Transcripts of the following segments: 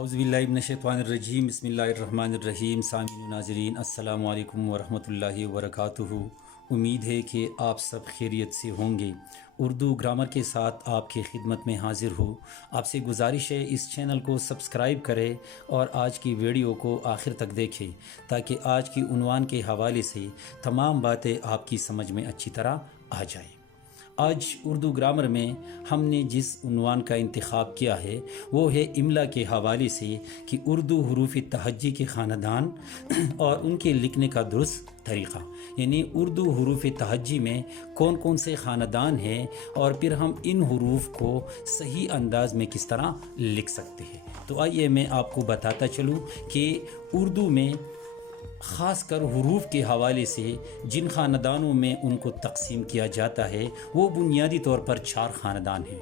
اعوذ باللہ من الشیطان الرجیم، بسم اللہ الرحمن الرحیم۔ سامعین و ناظرین السلام علیکم ورحمۃ اللہ وبرکاتہ۔ امید ہے کہ آپ سب خیریت سے ہوں گے۔ اردو گرامر کے ساتھ آپ کی خدمت میں حاضر ہوں۔ آپ سے گزارش ہے اس چینل کو سبسکرائب کریں اور آج کی ویڈیو کو آخر تک دیکھیں تاکہ آج کی عنوان کے حوالے سے تمام باتیں آپ کی سمجھ میں اچھی طرح آ جائیں۔ آج اردو گرامر میں ہم نے جس عنوان کا انتخاب کیا ہے وہ ہے املا کے حوالے سے کہ اردو حروف تہجی کے خاندان اور ان کے لکھنے کا درست طریقہ، یعنی اردو حروف تہجی میں کون کون سے خاندان ہیں اور پھر ہم ان حروف کو صحیح انداز میں کس طرح لکھ سکتے ہیں۔ تو آئیے میں آپ کو بتاتا چلوں کہ اردو میں خاص کر حروف کے حوالے سے جن خاندانوں میں ان کو تقسیم کیا جاتا ہے وہ بنیادی طور پر 4 خاندان ہیں۔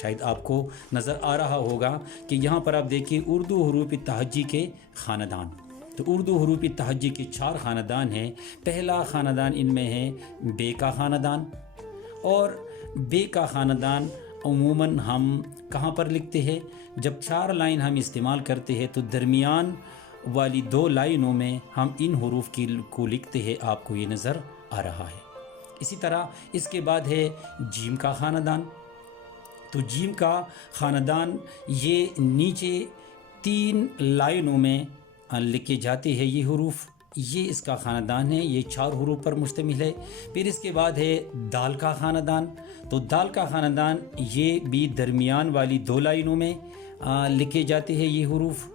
شاید آپ کو نظر آ رہا ہوگا کہ یہاں پر آپ دیکھیں اردو حروف تہجی کے خاندان۔ تو اردو حروف تہجی کے 4 خاندان ہیں۔ پہلا خاندان ان میں ہے بے کا خاندان، اور بے کا خاندان عموماً ہم کہاں پر لکھتے ہیں؟ جب 4 لائن ہم استعمال کرتے ہیں تو درمیان والی 2 لائنوں میں ہم ان حروف کو لکھتے ہیں، آپ کو یہ نظر آ رہا ہے۔ اسی طرح اس کے بعد ہے جیم کا خاندان۔ تو جیم کا خاندان یہ نیچے 3 لائنوں میں لکھے جاتے ہیں یہ حروف، یہ اس کا خاندان ہے، یہ 4 حروف پر مشتمل ہے۔ پھر اس کے بعد ہے دال کا خاندان۔ تو دال کا خاندان یہ بھی درمیان والی 2 لائنوں میں لکھے جاتے ہیں یہ حروف۔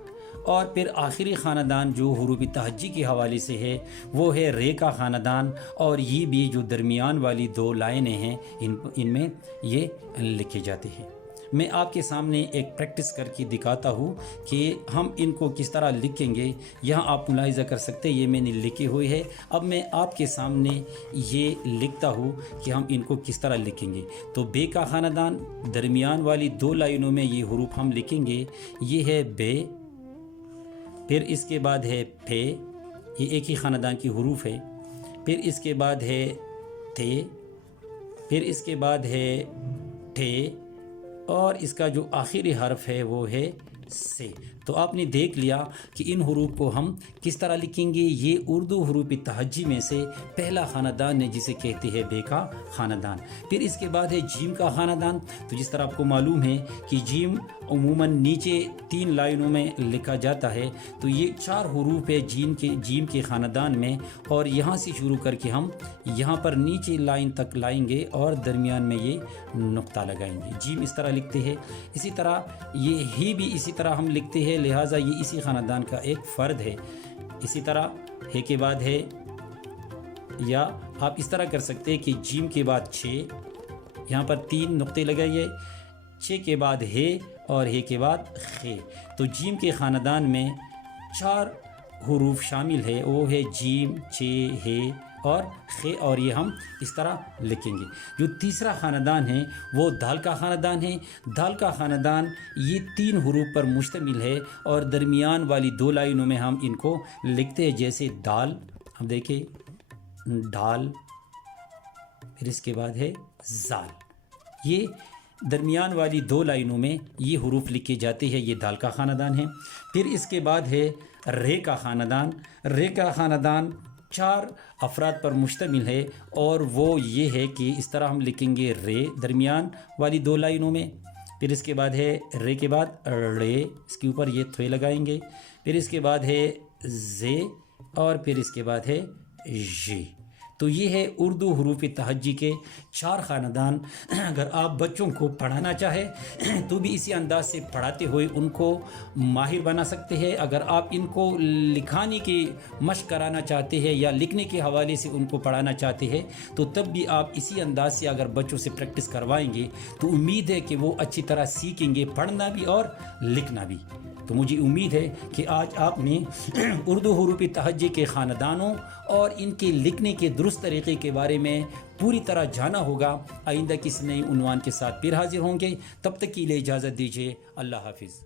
اور پھر آخری خاندان جو حروف تہجی کے حوالے سے ہے وہ ہے رے کا خاندان، اور یہ بھی جو درمیان والی 2 لائنیں ہیں ان میں یہ لکھے جاتے ہیں۔ میں آپ کے سامنے ایک پریکٹس کر کے دکھاتا ہوں کہ ہم ان کو کس طرح لکھیں گے۔ یہاں آپ ملاحظہ کر سکتے ہیں یہ میں نے لکھے ہوئے ہے۔ اب میں آپ کے سامنے یہ لکھتا ہوں کہ ہم ان کو کس طرح لکھیں گے۔ تو بے کا خاندان درمیان والی 2 لائنوں میں یہ حروف ہم لکھیں گے، یہ ہے بے، پھر اس کے بعد ہے پھے، یہ ایک ہی خاندان کی حروف ہے، پھر اس کے بعد ہے تھے، پھر اس کے بعد ہے ٹھے، اور اس کا جو آخری حرف ہے وہ ہے سے۔ تو آپ نے دیکھ لیا کہ ان حروف کو ہم کس طرح لکھیں گے۔ یہ اردو حروف تہجی میں سے پہلا خاندان ہے جسے کہتے ہیں بے کا خاندان۔ پھر اس کے بعد ہے جیم کا خاندان۔ تو جس طرح آپ کو معلوم ہے کہ جیم عموماً نیچے 3 لائنوں میں لکھا جاتا ہے، تو یہ 4 حروف ہے جیم کے خاندان میں، اور یہاں سے شروع کر کے ہم یہاں پر نیچے لائن تک لائیں گے اور درمیان میں یہ نقطہ لگائیں گے۔ جیم اس طرح لکھتے ہیں، اسی طرح یہ ہی بھی اسی طرح ہم لکھتے ہیں، لہٰذا یہ اسی خاندان کا ایک فرد ہے۔ اسی طرح ہے کے بعد ہے، یا آپ اس طرح کر سکتے ہیں کہ جیم کے بعد 6، یہاں پر 3 نقطے لگائیے، 6 کے بعد ہے اور ہے کے بعد خے۔ تو جیم کے خاندان میں 4 حروف شامل ہے، وہ ہے جیم، چے، ہے اور خے، اور یہ ہم اس طرح لکھیں گے۔ جو تیسرا خاندان ہے وہ دال کا خاندان ہے۔ دال کا خاندان یہ 3 حروف پر مشتمل ہے، اور درمیان والی 2 لائنوں میں ہم ان کو لکھتے ہیں، جیسے دال، ہم دیکھیں ڈال، پھر اس کے بعد ہے زال۔ یہ درمیان والی 2 لائنوں میں یہ حروف لکھے جاتے ہیں، یہ دال کا خاندان ہے۔ پھر اس کے بعد ہے رے کا خاندان۔ رے کا خاندان 4 افراد پر مشتمل ہے، اور وہ یہ ہے کہ اس طرح ہم لکھیں گے رے درمیان والی 2 لائنوں میں، پھر اس کے بعد ہے رے کے بعد رے، اس کے اوپر یہ تھوے لگائیں گے، پھر اس کے بعد ہے زے، اور پھر اس کے بعد ہے جے۔ تو یہ ہے اردو حروف تہجی کے 4 خاندان۔ اگر آپ بچوں کو پڑھانا چاہیں تو بھی اسی انداز سے پڑھاتے ہوئے ان کو ماہر بنا سکتے ہیں۔ اگر آپ ان کو لکھانے کی مشق کرانا چاہتے ہیں یا لکھنے کے حوالے سے ان کو پڑھانا چاہتے ہیں تو تب بھی آپ اسی انداز سے اگر بچوں سے پریکٹس کروائیں گے تو امید ہے کہ وہ اچھی طرح سیکھیں گے پڑھنا بھی اور لکھنا بھی۔ تو مجھے امید ہے کہ آج آپ نے اردو حروف تہجی کے خاندانوں اور ان کے لکھنے کے درست طریقے کے بارے میں پوری طرح جانا ہوگا۔ آئندہ کسی نئی عنوان کے ساتھ پھر حاضر ہوں گے، تب تک کے لیے اجازت دیجیے۔ اللہ حافظ۔